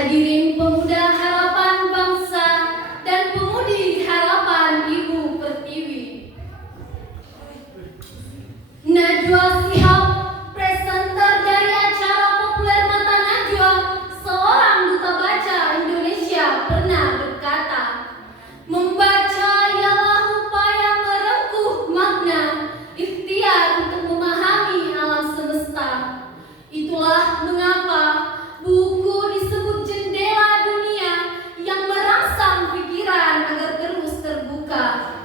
Hadirin pemuda harapan bangsa dan pemudi harapan Ibu Pertiwi. Najwa Shihab, presenter dari acara populer Mata Najwa, seorang duta baca Indonesia, pernah berkata, membaca ialah upaya merengkuh makna, ikhtiar untuk memahami alam semesta. Itulah mengapa buku disebut jendela dunia yang merangsang pikiran agar terus terbuka.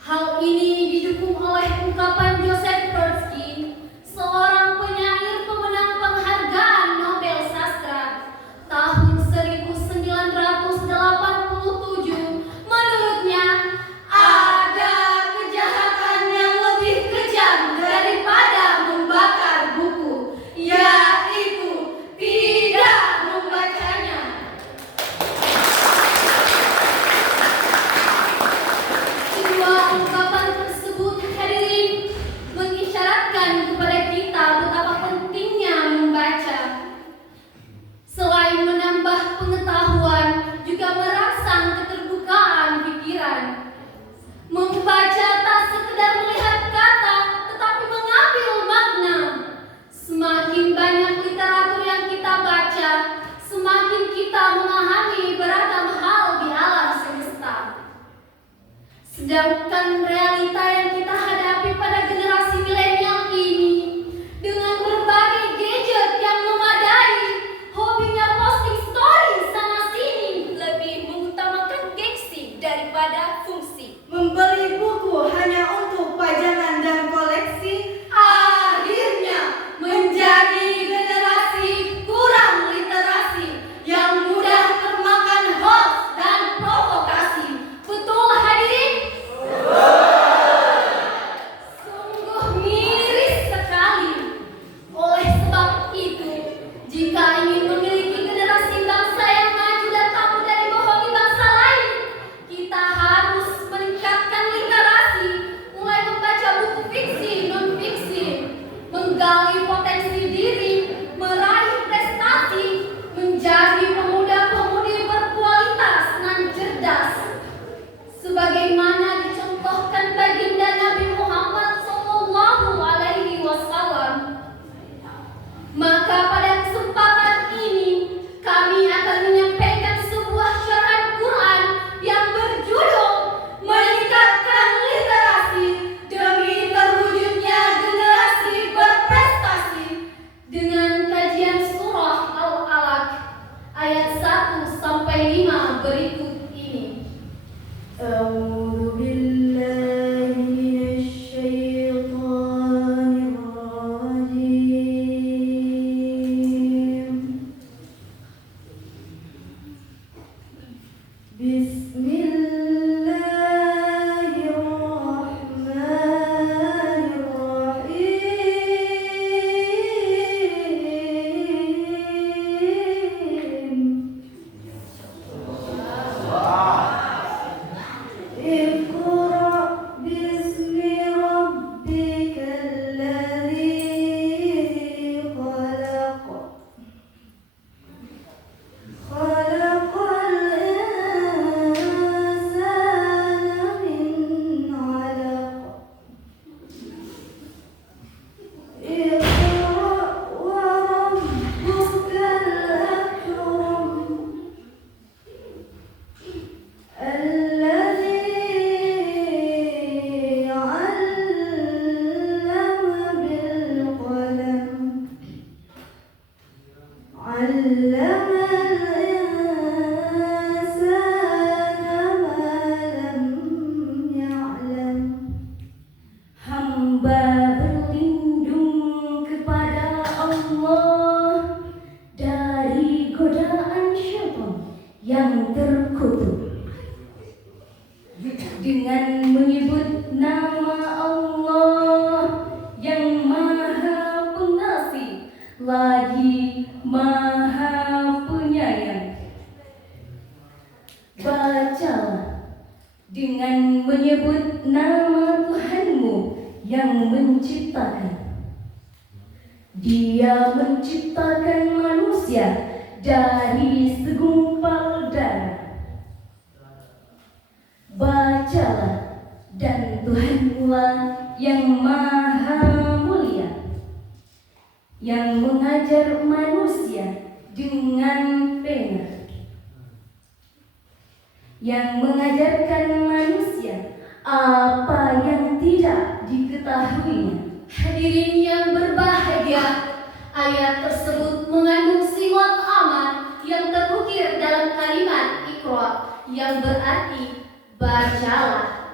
Hal ini didukung oleh ungkapan Joseph Brodsky, seorang penyair pemenang penghargaan Nobel Sastra tahun 1987. Menurutnya, ada kejahatan yang lebih kejam daripada membakar buku, yaitu tidak membacanya. Kedua ungkapan tersebut, hadirin, mengisyaratkan kepada kita betapa pentingnya membaca. Selain menambah pengetahuan, juga merangsang keterbukaan pikiran. Membaca tak sekedar melihat kata, tetapi mengambil makna. Semakin banyak literatur yang kita baca, semakin kita memahami beragam hal di alam semesta. Sedangkan realita yang kita hadapi pada generasi milenial ini, dengan berbagai gadget yang memadai, hobinya posting story sana-sini, lebih mengutamakan gengsi daripada fungsi. Membeli buku hanya untuk pajangan dan koleksi, Akhirnya menjadi generasi kurang literasi yang mudah termakan hoax dan provokasi. Betul hadirin? Sungguh miris sekali. Oleh sebab itu, jika ingin memiliki generasi bangsa yang maju dan tak mudah dibohongi bangsa lain, kita harus meningkatkan literasi, mulai membaca buku fiksi, non-fiksi, menggali potensi diri, meraih prestasi, menjadi pemuda-pemudi berkualitas dan cerdas. Sebagaimana dicontohkan baginda Nabi Muhammad SAW. Maka pada kesempatan ini kami akan menyampaikan sebuah syarah Quran yang berjudul Meningkatkan Literasi Demi Terwujudnya Generasi Berprestasi, dengan kajian surah Al-Alaq ayat 1 sampai 5 berikut ini. A'udzu billahi minasyaitonir rajim. Hamba berlindung kepada Allah dari godaan syaitan yang terkutuk, dengan menyebut nama Allah yang Maha Pengasih lagi Maha Penyayang. Bacalah dengan menyebut nama Tuhanmu yang menciptakan. Dia menciptakan manusia dari segumpal darah. Bacalah, dan Tuhanmulah yang maha mulia, yang mengajar manusia dengan pena, yang mengajarkan manusia apa yang tidak diketahuinya. Hadirin yang berbahagia, ayat tersebut mengandung sifat aman yang terukir dalam kalimat Iqra yang berarti bacalah.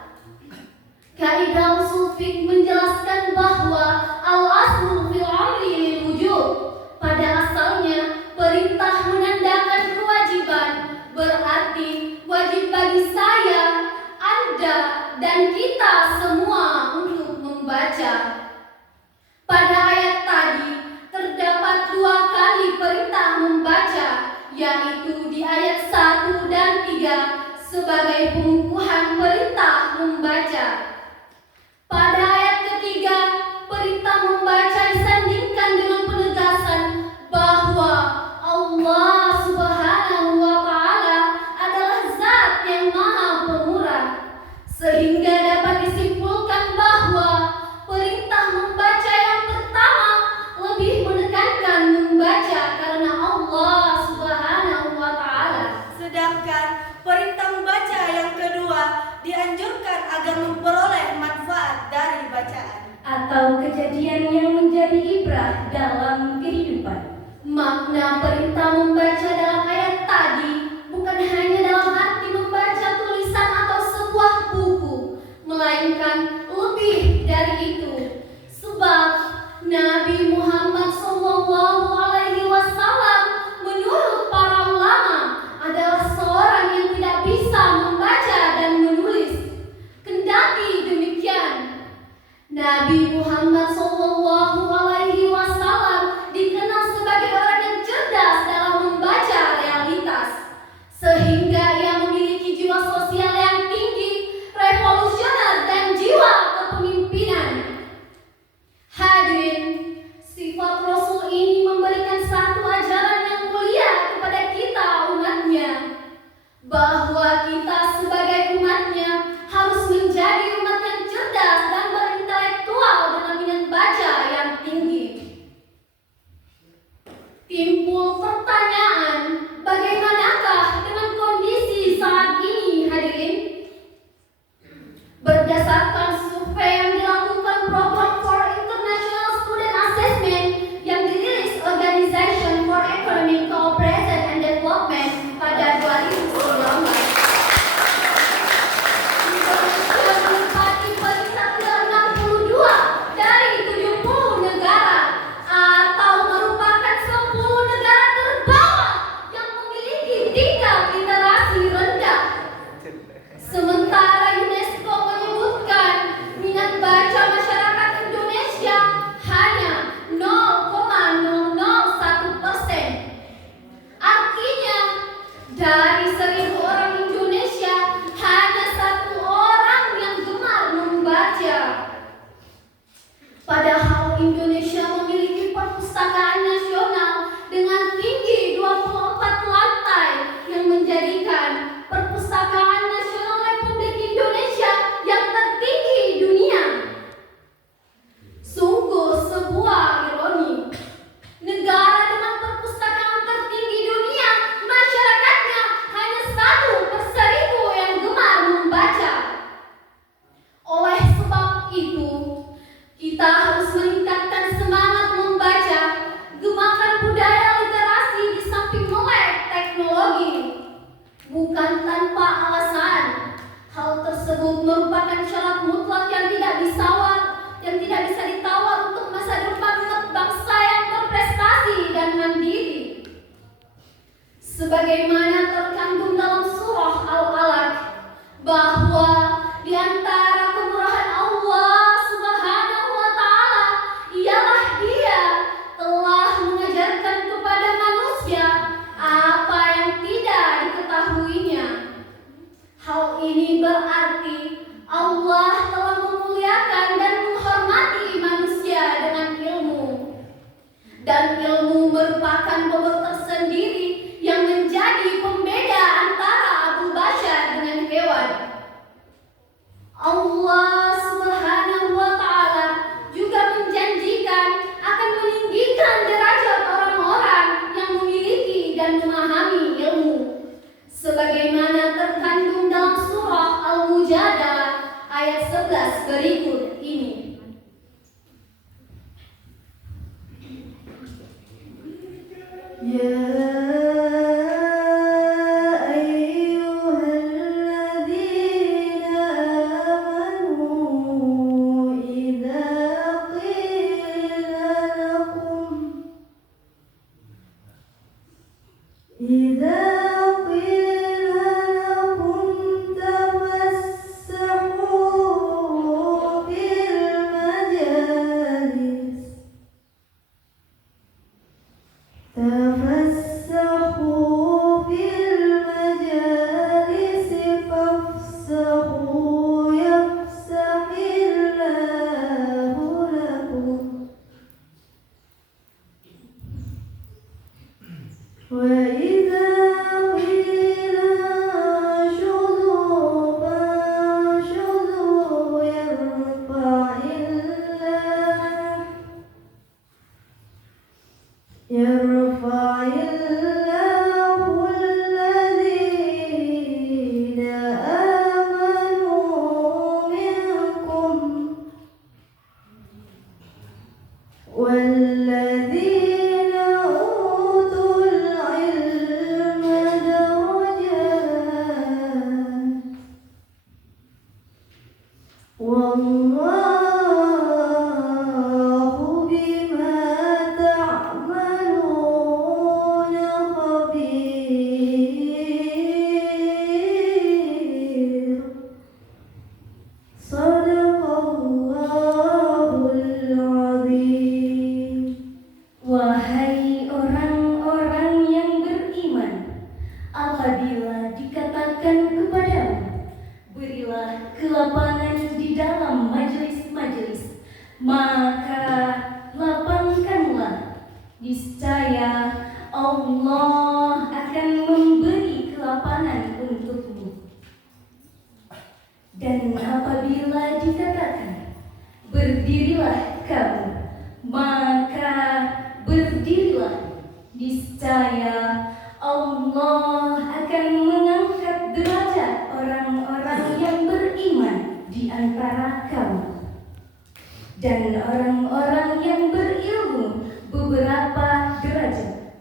Kaidah usul fiqh menjelaskan bahwa al-aslu fil amri lil wujub. Pada asalnya perintah menandakan kewajiban, berarti wajib bagi saya, Anda, dan kita semua untuk membaca. Pada ayat tadi terdapat 2 kali perintah membaca, yaitu di ayat 1 dan 3 sebagai pengukuhan perintah membaca. Pada ayat ketiga, perintah membaca disandingkan dengan penegasan bahwa Allah Subhanahu wa Ta'ala adalah Zat yang Maha Pemurah, sehingga dapat disimpulkan bahwa perintah membaca yang pertama lebih menekankan membaca karena Allah Subhanahu wa Ta'ala. Sedangkan perintah membaca yang kedua dianjurkan agar memperoleh manfaat dari bacaan atau kejadian yang menjadi ibrah dalam kehidupan. Makna perintah membaca dalam ayat tadi bukan hanya dalam arti membaca tulisan atau sebuah buku, melainkan lebih dari itu. Sebab Nabi Muhammad SAW menurut para ulama adalah seorang yang tidak bisa membaca dan menulis. Kendati demikian, Nabi Muhammad SAW dikenal sebagai orang yang cerdas dalam membaca realitas, sehingga ia memiliki jiwa sosial yang tinggi, revolusioner, dan jiwa kepemimpinan. Hadirin, sifat Rasul ini memberikan satu ajaran yang mulia kepada kita umatnya, bahwa kita sebagai umatnya harus menjadi umat yang cerdas dan berintelektual dengan minat baca yang tinggi. Timbul pertanyaan, bagaimanakah dengan kondisi saat ini, hadirin? Berdasarkan survei yang dilakukan Program for International Student Assessment yang dirilis Organization for Economic Cooperation and Development pada 2019, Indonesia menempati peringkat ke-62 dari 70 negara atau merupakan 10 negara terbawah yang memiliki tingkat literasi rendah. Sementara UNESCO menyebutkan minat baca masyarakat Indonesia hanya 0,001%. Artinya, dari 1.000 orang Indonesia hanya 1 orang yang gemar membaca. Padahal Indonesia memiliki perpustakaan nasional dengan tinggi 24 lantai yang menjadikan Perpustakaan Nasional Republik Indonesia yang tertinggi dunia. Sungguh sebuah ironi. Negara dengan perpustakaan tertinggi dunia, masyarakatnya hanya 1/1000 yang gemar membaca. Oleh sebab itu, kita harus meningkatkan semangat membaca, gemakan budaya literasi di samping melek teknologi. Bukan tanpa alasan, hal tersebut merupakan syarat mutlak yang tidak bisa ditawar untuk masa depan umat bangsa yang berprestasi dan mandiri. Sebagaimana terkandung dalam surah Al-Alaq, bahwa di antara kemurahan Allah Subhanahu wa Ta'ala ialah Dia telah mengajarkan kepada manusia apa yang tidak diketahuinya. Hal ini berarti Allah telah memuliakan dan menghormati manusia dengan ilmu. Dan ilmu merupakan bobot tersendiri تفسحوا في المجالس فافسحوا يفسح الله لكم وإذا قيل انشزوا فانشزوا يرفع الله الذين آمنوا منكم والذين أوتوا العلم درجات والله بما تعملون خبير صدق الله العظيم. Wahai orang-orang yang beriman, apabila dikatakan kepadamu, berilah kelapangan di dalam majelis-majelis, maka lapangkanlah. Niscaya Allah akan memberi kelapangan untukmu. Dan apabila dikatakan, berdirilah kamu, maka berdirilah. Niscaya Allah akan mengangkat derajat orang-orang yang beriman di antara kamu, dan orang-orang yang berilmu beberapa derajat.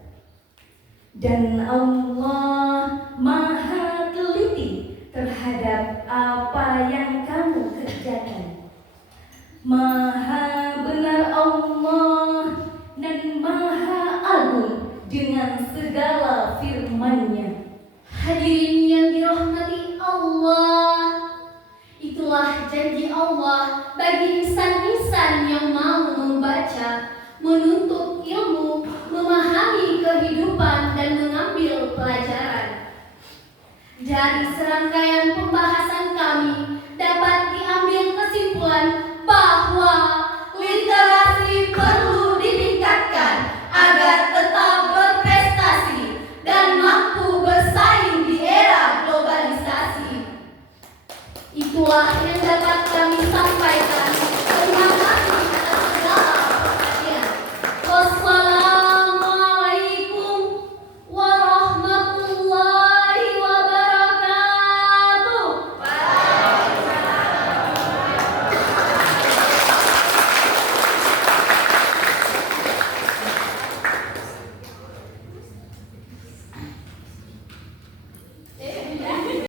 Dan Allah Maha teliti terhadap apa yang kamu kerjakan. Maha benar Allah dan Maha agung dengan segala firman-Nya. Hadirin yang dirahmati Allah, itulah janji Allah bagi insan-insan yang mau membaca, menuntut ilmu, memahami kehidupan dan mengambil pelajaran. Dari serangkaian pembahasan kami dapat